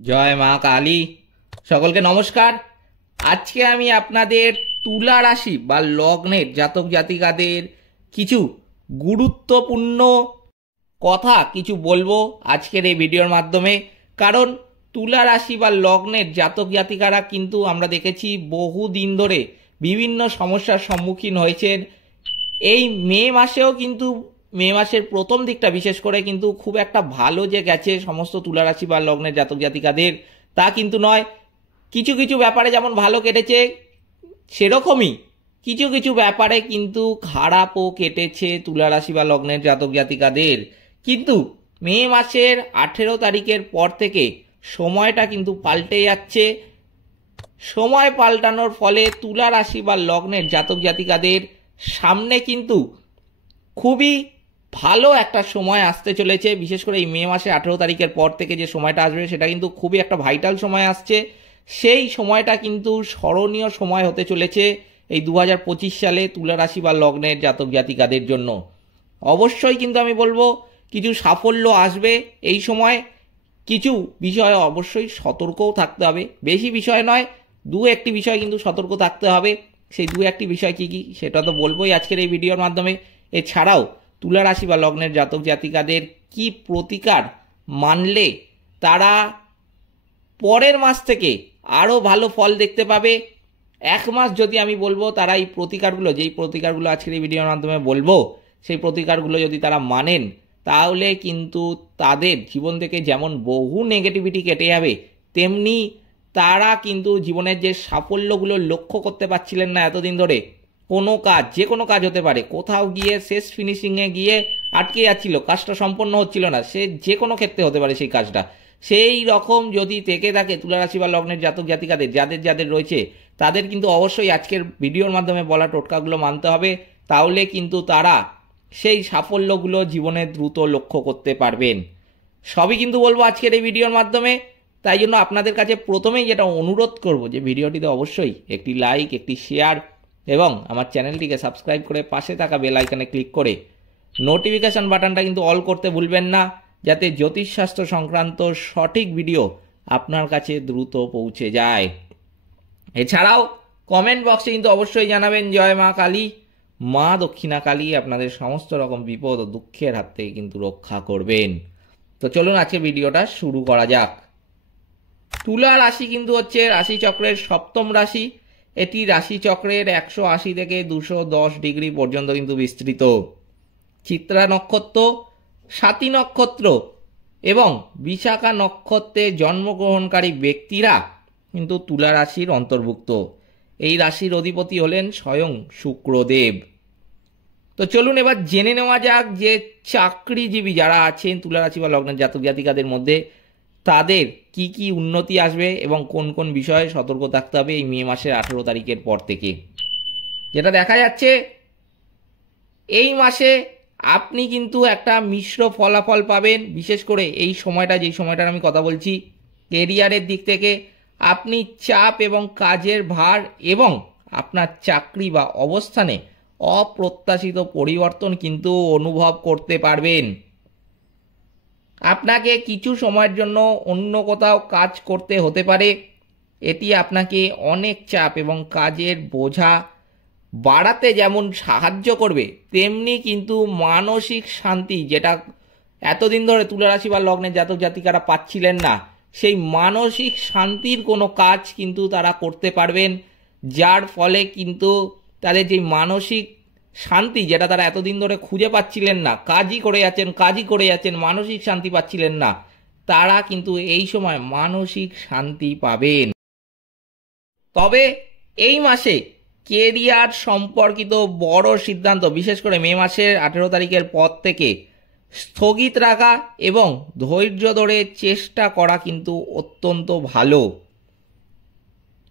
জয় মা কালী। সকলকে নমস্কার। আজকে আমি আপনাদের তুলা রাশি বা লগ্নের জাতক জাতিকাদের কিছু গুরুত্বপূর্ণ কথা কিছু বলবো আজকের এই ভিডিওর মাধ্যমে। কারণ তুলা রাশি বা লগ্নের জাতক জাতিকারা কিন্তু আমরা দেখেছি বহু দিন ধরে বিভিন্ন সমস্যার সম্মুখীন হয়েছেন। এই মে মাসেও কিন্তু মে মাসের প্রথম দিকটা বিশেষ করে কিন্তু খুব একটা ভালো যে গেছে সমস্ত তুলা রাশি বা লগ্নের জাতক জাতিকাদের তা কিন্তু নয়। কিছু কিছু ব্যাপারে যেমন ভালো কেটেছে, সেরকমই কিছু কিছু ব্যাপারে কিন্তু খারাপও কেটেছে তুলা রাশি বা লগ্নের জাতক জাতিকাদের। কিন্তু মে মাসের 18 তারিখের পর থেকে সময়টা কিন্তু পাল্টে যাচ্ছে। সময় পাল্টানোর ফলে তুলা রাশি বা লগ্নের জাতক জাতিকাদের সামনে কিন্তু খুবই ভালো একটা সময় আসতে চলেছে। বিশেষ করে এই মে মাসে 18 তারিখের পর থেকে যে সময়টা আসবে সেটা কিন্তু খুবই একটা ভাইটাল সময় আসছে। সেই সময়টা কিন্তু স্মরণীয় সময় হতে চলেছে এই 2025 সালে তুলা রাশি বা লগ্নের জাতক জাতিকাদের জন্য। অবশ্যই কিন্তু আমি বলবো কিছু সাফল্য আসবে এই সময়। কিছু বিষয়ে অবশ্যই সতর্কও থাকতে হবে, বেশি বিষয় নয়, দু একটি বিষয় কিন্তু সতর্ক থাকতে হবে। সেই দু একটি বিষয় কি কি সেটা তো বলবোই আজকের এই ভিডিওর মাধ্যমে। এছাড়াও তুলা রাশি বা লগ্নের জাতক জাতিকাদের কি প্রতিকার মানলে তারা পরের মাস থেকে আরও ভালো ফল দেখতে পাবে। এক মাস যদি আমি বলবো তারা এই প্রতিকারগুলো, যেই প্রতিকারগুলো আজকের এই ভিডিওর মাধ্যমে বলবো সেই প্রতিকারগুলো যদি তারা মানেন তাহলে কিন্তু তাদের জীবন থেকে যেমন বহু নেগেটিভিটি কেটে যাবে, তেমনি তারা কিন্তু জীবনের যে সাফল্যগুলো লক্ষ্য করতে পারছিলেন না এতদিন ধরে, কোনো কাজ, যে কোনো কাজ হতে পারে, কোথাও গিয়ে শেষ ফিনিশিংয়ে গিয়ে আটকে যাচ্ছিল, কাজটা সম্পন্ন হচ্ছিল না, সে যে কোনো ক্ষেত্রে হতে পারে সেই কাজটা, সেই রকম যদি থেকে থাকে তুলা রাশি বা লগ্নের জাতক জাতিকাদের যাদের যাদের রয়েছে তাদের কিন্তু অবশ্যই আজকের ভিডিওর মাধ্যমে বলা টোটকাগুলো মানতে হবে। তাহলে কিন্তু তারা সেই সাফল্যগুলো জীবনে দ্রুত লক্ষ্য করতে পারবেন। সবই কিন্তু বলবো আজকের এই ভিডিওর মাধ্যমে। তাই জন্য আপনাদের কাছে প্রথমেই যেটা অনুরোধ করব যে ভিডিওটিতে অবশ্যই একটি লাইক, একটি শেয়ার এবং আমার চ্যানেলটিকে সাবস্ক্রাইব করে পাশে থাকা বেল আইকনে ক্লিক করে নোটিফিকেশন বাটনটা কিন্তু অল করতে ভুলবেন না, যাতে জ্যোতিষশাস্ত্র সংক্রান্ত সঠিক ভিডিও আপনার কাছে দ্রুত পৌঁছে যায়। এছাড়াও কমেন্ট বক্সে কিন্তু অবশ্যই জানাবেন জয় মা কালী। মা দক্ষিণা কালী আপনাদের সমস্ত রকম বিপদ ও দুঃখের হাত থেকে কিন্তু রক্ষা করবেন। তো চলুন আজকে ভিডিওটা শুরু করা যাক। তুলা রাশি কিন্তু হচ্ছে রাশিচক্রের সপ্তম রাশি। এটি রাশিচক্রের 180 থেকে 210 ডিগ্রি পর্যন্ত কিন্তু বিস্তৃত। চিত্রা নক্ষত্র, স্বাতী নক্ষত্র এবং বিশাখা নক্ষত্রে জন্মগ্রহণকারী ব্যক্তিরা কিন্তু তুলা রাশির অন্তর্ভুক্ত। এই রাশির অধিপতি হলেন স্বয়ং শুক্রদেব। তো চলুন এবার জেনে নেওয়া যাক যে চাকরিজীবী যারা আছেন তুলা রাশি বা লগ্নের জাতক জাতিকাদের মধ্যে তাদের কি কি উন্নতি আসবে এবং কোন কোন বিষয়ে সতর্ক থাকতে হবে এই মে মাসের 18 তারিখের পর থেকে। যেটা দেখা যাচ্ছে এই মাসে আপনি কিন্তু একটা মিশ্র ফলাফল পাবেন। বিশেষ করে এই সময়টা, যেই সময়টার আমি কথা বলছি, কেরিয়ারের দিক থেকে আপনি চাপ এবং কাজের ভার এবং আপনার চাকরি বা অবস্থানে অপ্রত্যাশিত পরিবর্তন কিন্তু অনুভব করতে পারবেন। আপনাকে কিছু সময়ের জন্য অন্য কোথাও কাজ করতে হতে পারে। এটি আপনাকে অনেক চাপ এবং কাজের বোঝা বাড়াতে যেমন সাহায্য করবে, তেমনি কিন্তু মানসিক শান্তি, যেটা এতদিন ধরে তুলা রাশি বা লগ্নের জাতক জাতিকারা পাচ্ছিলেন না, সেই মানসিক শান্তির কোনো কাজ কিন্তু তারা করতে পারবেন। যার ফলে কিন্তু তাদের যে মানসিক শান্তি, যেটা তারা এতদিন ধরে খুঁজে পাচ্ছিলেন না, কাজই করে যাচ্ছেন, মানসিক শান্তি পাচ্ছিলেন না, তারা কিন্তু এই সময় মানসিক শান্তি পাবেন। তবে এই মাসে কেরিয়ার সম্পর্কিত বড় সিদ্ধান্ত, বিশেষ করে মে মাসের 18 তারিখের পর থেকে স্থগিত রাখা এবং ধৈর্য ধরে চেষ্টা করা কিন্তু অত্যন্ত ভালো।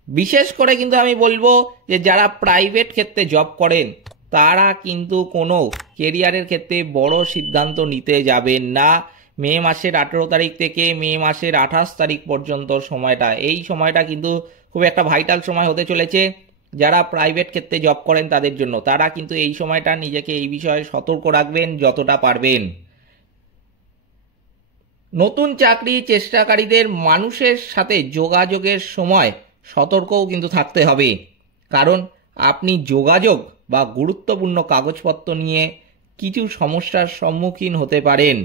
বিশেষ করে কিন্তু আমি বলবো যে যারা প্রাইভেট ক্ষেত্রে জব করেন তারা কিন্তু কোনো কেরিয়ারের ক্ষেত্রে বড় সিদ্ধান্ত নিতে যাবেন না। মে মাসের 18 তারিখ থেকে মে মাসের 28 তারিখ পর্যন্ত সময়টা, এই সময়টা কিন্তু খুব একটা ভাইটাল সময় হতে চলেছে। যারা প্রাইভেট ক্ষেত্রে জব করেন তাদের জন্য, তারা কিন্তু এই সময়টা নিজেকে এই বিষয়ে সতর্ক রাখবেন যতটা পারবেন। নতুন চাকরি চেষ্টাকারীদের মানুষের সাথে যোগাযোগের সময় সতর্কও কিন্তু থাকতে হবে, কারণ আপনি যোগাযোগ বা গুরুত্বপূর্ণ কাগজপত্র নিয়ে কিছু সমস্যার সম্মুখীন হতে পারেন।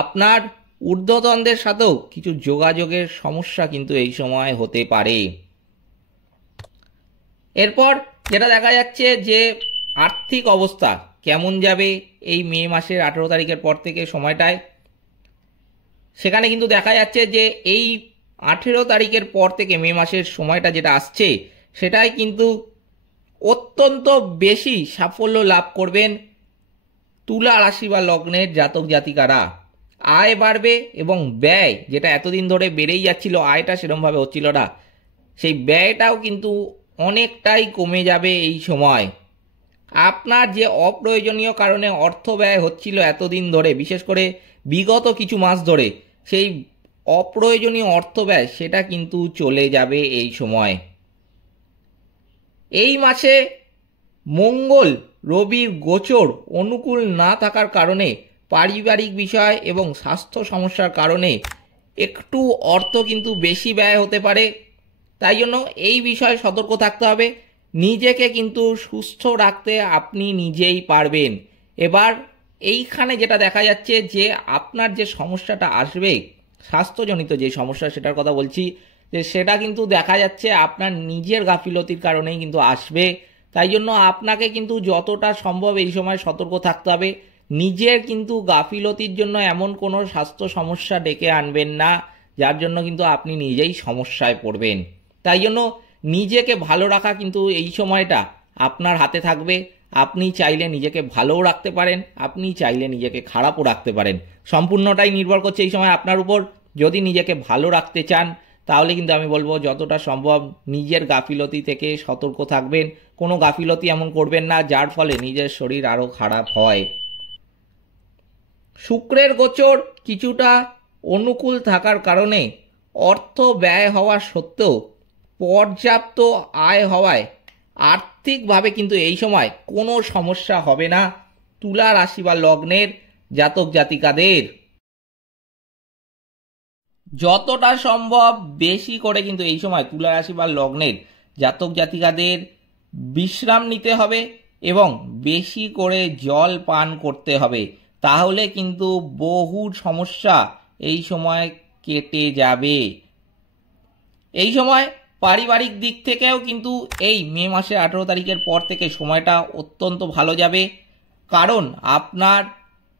আপনার ঊর্ধ্বতনদের সাথেও কিছু যোগাযোগের সমস্যা কিন্তু এই সময় হতে পারে। এরপর যেটা দেখা যাচ্ছে যে আর্থিক অবস্থা কেমন যাবে এই মে মাসের 18 তারিখের পর থেকে সময়টায়, সেখানে কিন্তু দেখা যাচ্ছে যে এই 18 তারিখের পর থেকে মে মাসের সময়টা যেটা আসছে সেটাই কিন্তু অত্যন্ত বেশি সাফল্য লাভ করবেন তুলা রাশি বা লগ্নের জাতক জাতিকারা। আয় বাড়বে এবং ব্যয় যেটা এতদিন ধরে বেড়েই যাচ্ছিল, আয়টা সেরকমভাবে হচ্ছিল না, সেই ব্যয়টাও কিন্তু অনেকটাই কমে যাবে এই সময়। আপনার যে অপ্রয়োজনীয় কারণে অর্থ ব্যয় হচ্ছিল এতদিন ধরে, বিশেষ করে বিগত কিছু মাস ধরে, সেই অপ্রয়োজনীয় অর্থ ব্যয় সেটা কিন্তু চলে যাবে এই সময়। এই মাসে মঙ্গল রবির গোচর অনুকূল না থাকার কারণে পারিবারিক বিষয় এবং স্বাস্থ্য সমস্যার কারণে একটু অর্থ কিন্তু বেশি ব্যয় হতে পারে। তাই জন্য এই বিষয়ে সতর্ক থাকতে হবে। নিজেকে কিন্তু সুস্থ রাখতে আপনি নিজেই পারবেন। এবার এইখানে যেটা দেখা যাচ্ছে যে আপনার যে সমস্যাটা আসবে, স্বাস্থ্যজনিত যে সমস্যা সেটার কথা বলছি, যে সেটা কিন্তু দেখা যাচ্ছে আপনার নিজের গাফিলতির কারণেই কিন্তু আসবে। তাই জন্য আপনাকে কিন্তু যতটা সম্ভব এই সময় সতর্ক থাকতে হবে। নিজের কিন্তু গাফিলতির জন্য এমন কোনো স্বাস্থ্য সমস্যা ডেকে আনবেন না, যার জন্য কিন্তু আপনি নিজেই সমস্যায় পড়বেন। তাই জন্য নিজেকে ভালো রাখা কিন্তু এই সময়টা আপনার হাতে থাকবে। আপনি চাইলে নিজেকে ভালোও রাখতে পারেন, আপনি চাইলে নিজেকে খারাপও রাখতে পারেন। সম্পূর্ণটাই নির্ভর করছে এই সময় আপনার উপর। যদি নিজেকে ভালো রাখতে চান তাহলে কিন্তু আমি বলবো যতটা সম্ভব নিজের গাফিলতি থেকে সতর্ক থাকবেন। কোনো গাফিলতি এমন করবেন না যার ফলে নিজের শরীর আরও খারাপ হয়। শুক্রের গোচর কিছুটা অনুকূল থাকার কারণে অর্থ ব্যয় হওয়া সত্ত্বেও পর্যাপ্ত আয় হওয়ায় আর্থিকভাবে কিন্তু এই সময় কোনো সমস্যা হবে না তুলা রাশি বা লগ্নের জাতক জাতিকাদের। যতটা সম্ভব বেশি করে কিন্তু এই সময় তুলা রাশি বা লগ্নের জাতক জাতিকাদের বিশ্রাম নিতে হবে এবং বেশি করে জল পান করতে হবে। তাহলে কিন্তু বহু সমস্যা এই সময় কেটে যাবে। এই সময় পারিবারিক দিক থেকেও কিন্তু এই মে মাসের 18 তারিখের পর থেকে সময়টা অত্যন্ত ভালো যাবে, কারণ আপনার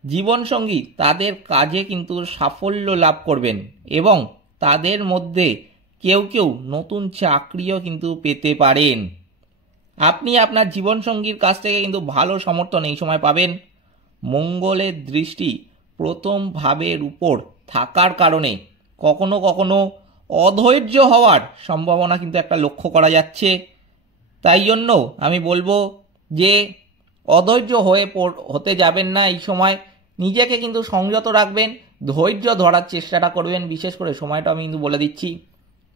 জীবনসঙ্গী তাদের কাজে কিন্তু সাফল্য লাভ করবেন এবং তাদের মধ্যে কেউ কেউ নতুন চাকরিও কিন্তু পেতে পারেন। আপনি আপনার জীবনসঙ্গীর কাছ থেকে কিন্তু ভালো সমর্থন এই সময় পাবেন। মঙ্গলের দৃষ্টি প্রথম ভাবের উপর থাকার কারণে কখনো কখনো অধৈর্য হওয়ার সম্ভাবনা কিন্তু একটা লক্ষ্য করা যাচ্ছে। তাই জন্য আমি বলবো যে অধৈর্য হতে যাবেন না এই সময়। নিজেকে কিন্তু সংযত রাখবেন, ধৈর্য ধরার চেষ্টাটা করবেন। বিশেষ করে সময়টা আমি কিন্তু বলে দিচ্ছি,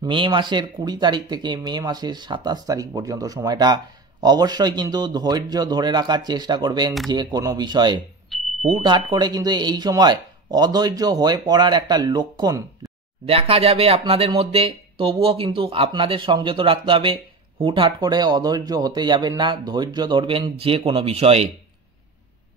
মে মাসের 20 তারিখ থেকে মে মাসের 27 তারিখ পর্যন্ত সময়টা অবশ্যই কিন্তু ধৈর্য ধরে রাখার চেষ্টা করবেন যে কোনো বিষয়ে। হুটহাট করে কিন্তু এই সময় অধৈর্য হয়ে পড়ার একটা লক্ষণ দেখা যাবে আপনাদের মধ্যে। তবুও কিন্তু আপনাদের সংযত রাখতে হবে, হুটহাট করে অধৈর্য হতে যাবেন না, ধৈর্য ধরবেন যে কোনো বিষয়ে।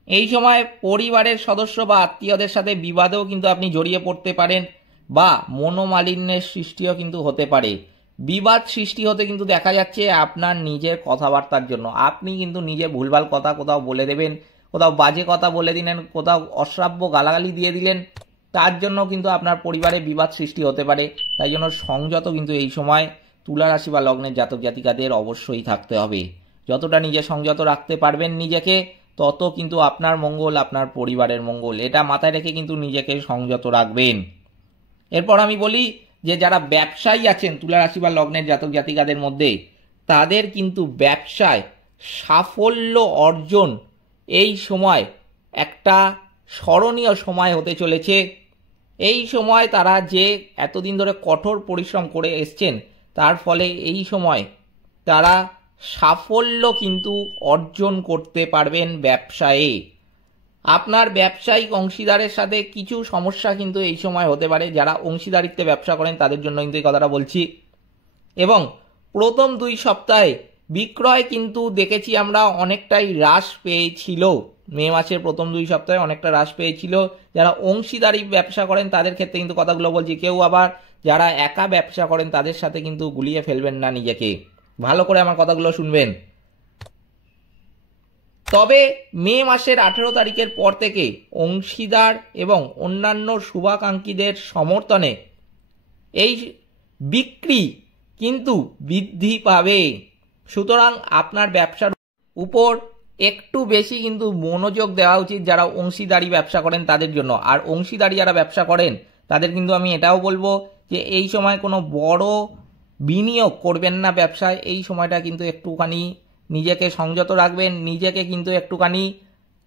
এই সময় পরিবারের সদস্য বা আত্মীয়দের সাথে বিবাদেও কিন্তু আপনি জড়িয়ে পড়তে পারেন বা মনোমালিন্যের সৃষ্টিও কিন্তু হতে পারে। বিবাদ সৃষ্টি হতে কিন্তু দেখা যাচ্ছে আপনার নিজের কথাবার্তার জন্য। আপনি কিন্তু নিজে ভুলভাল কথা কোথাও বলে দেবেন, কোথাও বাজে কথা বলে দিলেন, কোথাও অশ্রাব্য গালাগালি দিয়ে দিলেন, তার জন্য কিন্তু আপনার পরিবারে বিবাদ সৃষ্টি হতে পারে। তাই জন্য সংযত কিন্তু এই সময় তুলা রাশি বা লগ্নের জাতক জাতিকাদের অবশ্যই থাকতে হবে। যতটা নিজে সংযত রাখতে পারবেন নিজেকে, তত কিন্তু আপনার মঙ্গল, আপনার পরিবারের মঙ্গল, এটা মাথায় রেখে কিন্তু নিজেকে সংযত রাখবেন। এরপর আমি বলি যে যারা ব্যবসায়ী আছেন তুলা রাশি বা লগ্নের জাতক জাতিকাদের মধ্যে, তাদের কিন্তু ব্যবসায় সাফল্য অর্জন এই সময় একটা স্মরণীয় সময় হতে চলেছে। এই সময় তারা যে এতদিন ধরে কঠোর পরিশ্রম করে এসছেন, তার ফলে এই সময় তারা সাফল্য কিন্তু অর্জন করতে পারবেন ব্যবসায়ে। আপনার ব্যবসায়িক অংশীদারের সাথে কিছু সমস্যা কিন্তু এই সময় হতে পারে। যারা অংশীদারিত্বে ব্যবসা করেন তাদের জন্য কিন্তু এই কথাটা বলছি। এবং প্রথম 2 সপ্তাহে বিক্রয় কিন্তু দেখেছি আমরা অনেকটাই হ্রাস পেয়েছিল। মে মাসের প্রথম 2 সপ্তাহে অনেকটা হ্রাস পেয়েছিল। যারা অংশীদারি ব্যবসা করেন তাদের ক্ষেত্রে কিন্তু কথাগুলো বলছি। কেউ আবার যারা একা ব্যবসা করেন তাদের সাথে কিন্তু গুলিয়ে ফেলবেন না নিজেকে। ভালো করে আমার কথাগুলো শুনবেন। তবে মে মাসের 18 তারিখের পর থেকে অংশীদার এবং অন্যান্য শুভাকাঙ্ক্ষীদের সমর্থনে এই বিক্রি কিন্তু বৃদ্ধি পাবে। সুতরাং আপনার ব্যবসার উপর একটু বেশি কিন্তু মনোযোগ দেওয়া উচিত যারা অংশীদারি ব্যবসা করেন তাদের জন্য। আর অংশীদারি যারা ব্যবসা করেন তাদের কিন্তু আমি এটাও বলবো যে এই সময় কোনো বড় বিনিয়োগ করবেন না ব্যবসায়। এই সময়টা কিন্তু একটুখানি নিজেকে সংযত রাখবেন, নিজেকে কিন্তু একটুখানি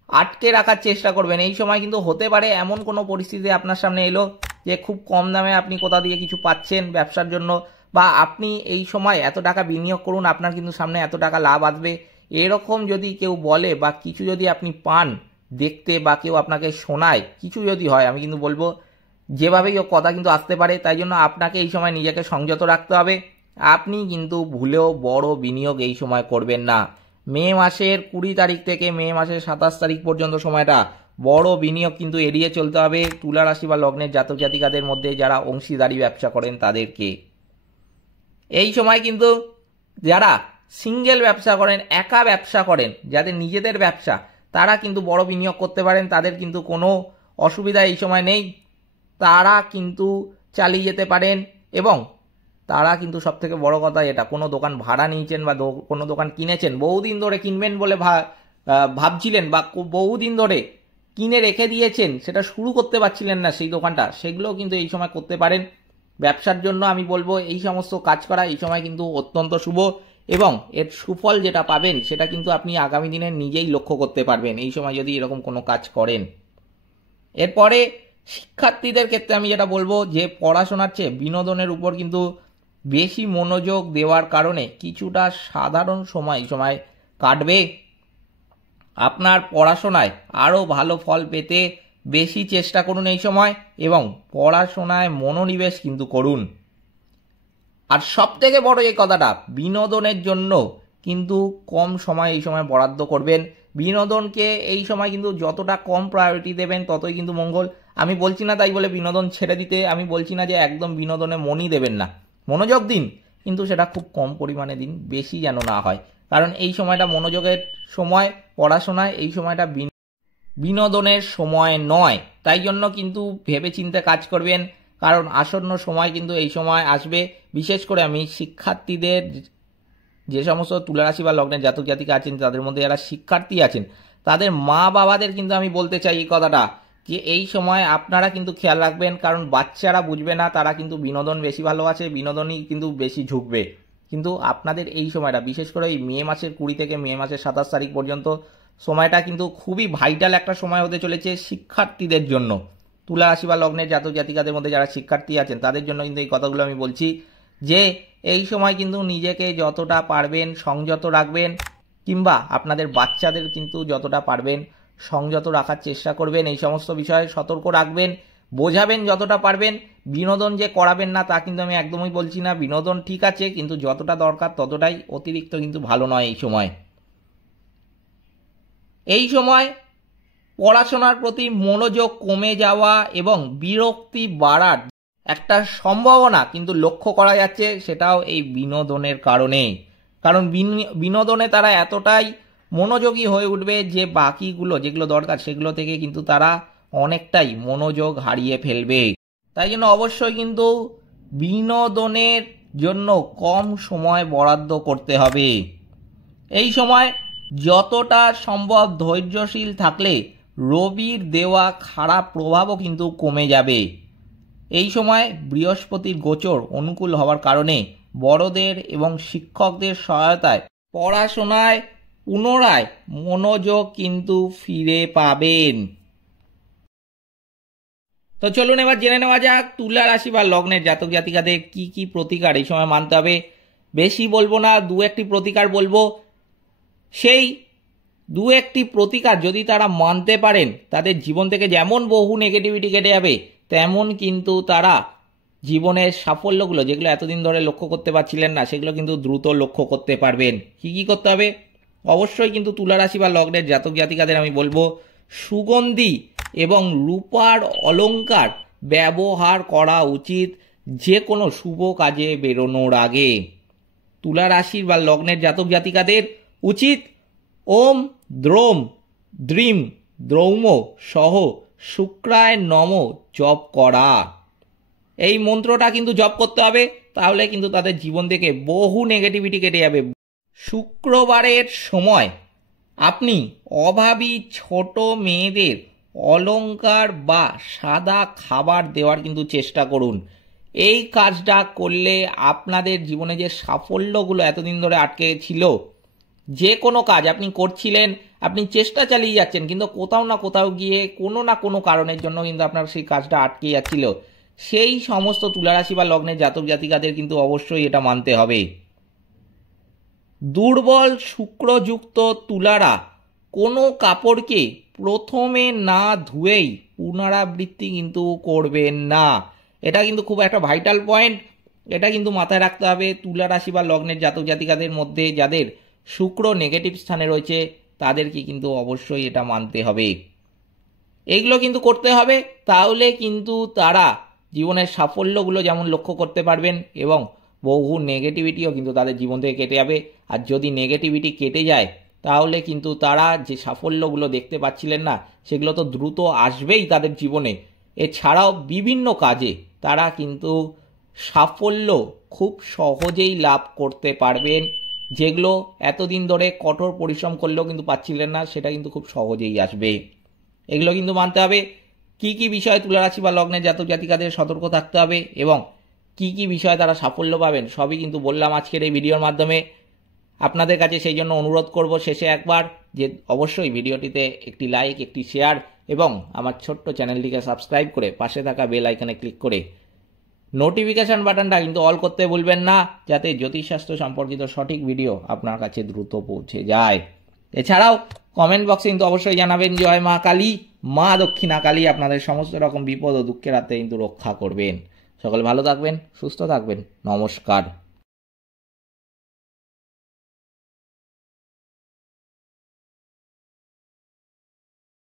আটকে রাখার চেষ্টা করবেন। এই সময় কিন্তু হতে পারে এমন কোনো পরিস্থিতি আপনার সামনে এলো যে খুব কম দামে আপনি কোথা দিয়ে কিছু পাচ্ছেন ব্যবসার জন্য, বা আপনি এই সময় এত টাকা বিনিয়োগ করুন আপনার কিন্তু সামনে এত টাকা লাভ আসবে, এরকম যদি কেউ বলে বা কিছু যদি আপনি পান দেখতে বা কেউ আপনাকে শোনায় কিছু যদি হয়, আমি কিন্তু বলবো যেভাবেই হোক কথা কিন্তু আসতে পারে। তাই জন্য আপনাকে এই সময় নিজেকে সংযত রাখতে হবে। আপনি কিন্তু ভুলেও বড় বিনিয়োগ এই সময় করবেন না। মে মাসের 20 তারিখ থেকে মে মাসের 27 তারিখ পর্যন্ত সময়টা বড় বিনিয়োগ কিন্তু এড়িয়ে চলতে হবে তুলা রাশি বা লগ্নের জাতক জাতিকাদের মধ্যে যারা অংশীদারি ব্যবসা করেন তাদেরকে। এই সময় কিন্তু যারা সিঙ্গেল ব্যবসা করেন, একা ব্যবসা করেন, যাদের নিজেদের ব্যবসা, তারা কিন্তু বড় বিনিয়োগ করতে পারেন। তাদের কিন্তু কোনো অসুবিধা এই সময় নেই। তারা কিন্তু চালিয়ে যেতে পারেন। এবং তারা কিন্তু সব থেকে বড় কথা এটা, কোনো দোকান ভাড়া নিয়েছেন বা কোনো দোকান কিনেছেন, বহুদিন ধরে কিনবেন বলে ভাবছিলেন বা বহুদিন ধরে কিনে রেখে দিয়েছেন, সেটা শুরু করতে পারছিলেন না সেই দোকানটা, সেগুলোও কিন্তু এই সময় করতে পারেন। ব্যবসার জন্য আমি বলবো এই সমস্ত কাজ করা এই সময় কিন্তু অত্যন্ত শুভ, এবং এর সুফল যেটা পাবেন সেটা কিন্তু আপনি আগামী দিনে নিজেই লক্ষ্য করতে পারবেন এই সময় যদি এরকম কোনো কাজ করেন। এরপরে শিক্ষার্থীদের ক্ষেত্রে আমি যেটা বলবো যে পড়াশোনার চেয়ে বিনোদনের উপর কিন্তু বেশি মনোযোগ দেওয়ার কারণে কিছুটা সাধারণ সময় এই সময় কাটবে। আপনার পড়াশোনায় আরও ভালো ফল পেতে বেশি চেষ্টা করুন এই সময়, এবং পড়াশোনায় মনোনিবেশ কিন্তু করুন। আর সব থেকে বড় এই কথাটা, বিনোদনের জন্য কিন্তু কম সময় এই সময় বরাদ্দ করবেন। বিনোদনকে এই সময় কিন্তু যতটা কম প্রায়োরিটি দেবেন ততই কিন্তু মঙ্গল। আমি বলছি না তাই বলে বিনোদন ছেড়ে দিতে, আমি বলছি না যে একদম বিনোদনে মনই দেবেন না, মনোযোগ দিন, কিন্তু সেটা খুব কম পরিমাণে দিন, বেশি যেন না হয়। কারণ এই সময়টা মনোযোগের সময়, পড়াশোনায় এই সময়টা বিনোদনের সময় নয়। তাই জন্য কিন্তু ভেবেচিন্তে কাজ করবেন, কারণ আসন্ন সময় কিন্তু এই সময় আসবে। বিশেষ করে আমি শিক্ষার্থীদের, যে সমস্ত তুলা রাশি বা লগ্নের জাতক জাতিকা আছেন তাদের মধ্যে যারা শিক্ষার্থী আছেন তাদের মা বাবাদের কিন্তু আমি বলতে চাই এই কথাটা, যে এই সময় আপনারা কিন্তু খেয়াল রাখবেন, কারণ বাচ্চারা বুঝবে না, তারা কিন্তু বিনোদন বেশি ভালোবাসে, বিনোদনই কিন্তু বেশি ঝুঁকবে। কিন্তু আপনাদের এই সময়টা, বিশেষ করে এই মে মাসের 20 থেকে মে মাসের 27 তারিখ পর্যন্ত সময়টা কিন্তু খুবই ভাইটাল একটা সময় হতে চলেছে শিক্ষার্থীদের জন্য। তুলা রাশি বা লগ্নের জাতক জাতিকাদের মধ্যে যারা শিক্ষার্থী আছেন তাদের জন্য কিন্তু এই কথাগুলো আমি বলছি, যে এই সময় কিন্তু নিজেকে যতটা পারবেন সংযত রাখবেন, কিংবা আপনাদের বাচ্চাদের কিন্তু যতটা পারবেন সংযত রাখার চেষ্টা করবেন। এই সমস্ত বিষয়ে সতর্ক রাখবেন, বোঝাবেন যতটা পারবেন। বিনোদন যে করাবেন না তা কিন্তু আমি একদমই বলছি না, বিনোদন ঠিক আছে, কিন্তু যতটা দরকার ততটাই, অতিরিক্ত কিন্তু ভালো নয়। এই সময় পড়াশোনার প্রতি মনোযোগ কমে যাওয়া এবং বিরক্তি বাড়ার একটা সম্ভাবনা কিন্তু লক্ষ্য করা যাচ্ছে, সেটাও এই বিনোদনের কারণে। কারণ বিনোদনে তারা এতটাই মনোযোগী হয়ে উঠবে যে বাকিগুলো যেগুলো দরকার সেগুলো থেকে কিন্তু তারা অনেকটাই মনোযোগ হারিয়ে ফেলবে। তাই জন্য অবশ্যই কিন্তু বিনোদনের জন্য কম সময় বরাদ্দ করতে হবে। এই সময় যতটা সম্ভব ধৈর্যশীল থাকলে রবির দেওয়া খারাপ প্রভাবও কিন্তু কমে যাবে। এই সময় বৃহস্পতির গোচর অনুকূল হওয়ার কারণে বড়দের এবং শিক্ষকদের সহায়তায় পড়াশোনায় পুনরায় মনোযোগ কিন্তু ফিরে পাবেন। তো চলুন এবার জেনে নেওয়া যাক তুলা রাশি বা লগ্নের জাতক জাতিকাদের কি কি প্রতিকার এই সময় মানতে হবে। বেশি বলবো না, 2-1টি প্রতিকার বলবো। সেই দু একটি প্রতিকার যদি তারা মানতে পারেন, তাদের জীবন থেকে যেমন বহু নেগেটিভিটি কেটে যাবে, তেমন কিন্তু তারা জীবনের সাফল্যগুলো যেগুলো এতদিন ধরে লক্ষ্য করতে পারছিলেন না, সেগুলো কিন্তু দ্রুত লক্ষ্য করতে পারবেন। কি কি করতে হবে? অবশ্যই কিন্তু তুলা রাশি বা লগ্নের জাতক জাতিকাদের আমি বলবো সুগন্ধি এবং রূপার অলংকার ব্যবহার করা উচিত যে কোনো শুভ কাজে বেরোনোর আগে। তুলা রাশির বা লগ্নের জাতক জাতিকাদের উচিত ওম দ্রোম দ্রিম দ্রৌম সহ শুক্রায় নম জপ করা। এই মন্ত্রটা কিন্তু জপ করতে হবে, তাহলে কিন্তু তাদের জীবন থেকে বহু নেগেটিভিটি কেটে যাবে। শুক্রবারের সময় আপনি অভাবী ছোট মেয়েদের অলংকার বা সাদা খাবার দেওয়ার কিন্তু চেষ্টা করুন। এই কাজটা করলে আপনাদের জীবনে যে সাফল্যগুলো এতদিন ধরে আটকে ছিল, যে কোনো কাজ আপনি করছিলেন, আপনি চেষ্টা চালিয়ে যাচ্ছেন, কিন্তু কোথাও না কোথাও গিয়ে কোনো না কোনো কারণের জন্য কিন্তু আপনার সেই কাজটা আটকে যাচ্ছিল, সেই সমস্ত তুলারাশি বা লগ্নের জাতক জাতিকাদের কিন্তু অবশ্যই এটা মানতে হবে। দুর্বল শুক্রযুক্ত তুলারা কোনো কাপড়কে প্রথমে না ধুয়েই পুনরাবৃত্তি কিন্তু করবেন না। এটা কিন্তু খুব একটা ভাইটাল পয়েন্ট, এটা কিন্তু মাথায় রাখতে হবে। তুলা রাশি বা লগ্নের জাতক জাতিকাদের মধ্যে যাদের শুক্র নেগেটিভ স্থানে রয়েছে, তাদেরকে কিন্তু অবশ্যই এটা মানতে হবে। এগুলো কিন্তু করতে হবে, তাহলে কিন্তু তারা জীবনের সাফল্যগুলো যেমন লক্ষ্য করতে পারবেন এবং বহু নেগেটিভিটিও কিন্তু তাদের জীবন থেকে কেটে যাবে। আর যদি নেগেটিভিটি কেটে যায়, তাহলে কিন্তু তারা যে সাফল্যগুলো দেখতে পাচ্ছিলেন না, সেগুলো তো দ্রুত আসবেই তাদের জীবনে। এছাড়াও বিভিন্ন কাজে তারা কিন্তু সাফল্য খুব সহজেই লাভ করতে পারবেন, যেগুলো এতদিন ধরে কঠোর পরিশ্রম করলেও কিন্তু পাচ্ছিলেন না, সেটা কিন্তু খুব সহজেই আসবে। এগুলো কিন্তু মানতে হবে। কি কি বিষয়ে তুলারাশি বা লগ্নের জাতক জাতিকাদের সতর্ক থাকতে হবে এবং কি কি বিষয়ে তারা সাফল্য পাবেন, সবই কিন্তু বললাম আজকের এই ভিডিওর মাধ্যমে। আপনাদের কাছে সেই জন্য অনুরোধ করব শেষে একবার যে অবশ্যই ভিডিওটিতে একটি লাইক, একটি শেয়ার এবং আমার ছোট্ট চ্যানেলটিকে সাবস্ক্রাইব করে পাশে থাকা বেল আইকনে ক্লিক করে নোটিফিকেশন বাটনটা কিন্তু অল করতে ভুলবেন না, যাতে জ্যোতিষশাস্ত্র সম্পর্কিত সঠিক ভিডিও আপনার কাছে দ্রুত পৌঁছে যায়। এছাড়াও কমেন্ট বক্সে কিন্তু অবশ্যই জানাবেন জয় মা কালী, মা দক্ষিণা কালী আপনাদের সমস্ত রকম বিপদ ও দুঃখের হাতে কিন্তু রক্ষা করবেন। সকলে ভালো থাকবেন, সুস্থ থাকবেন। নমস্কার।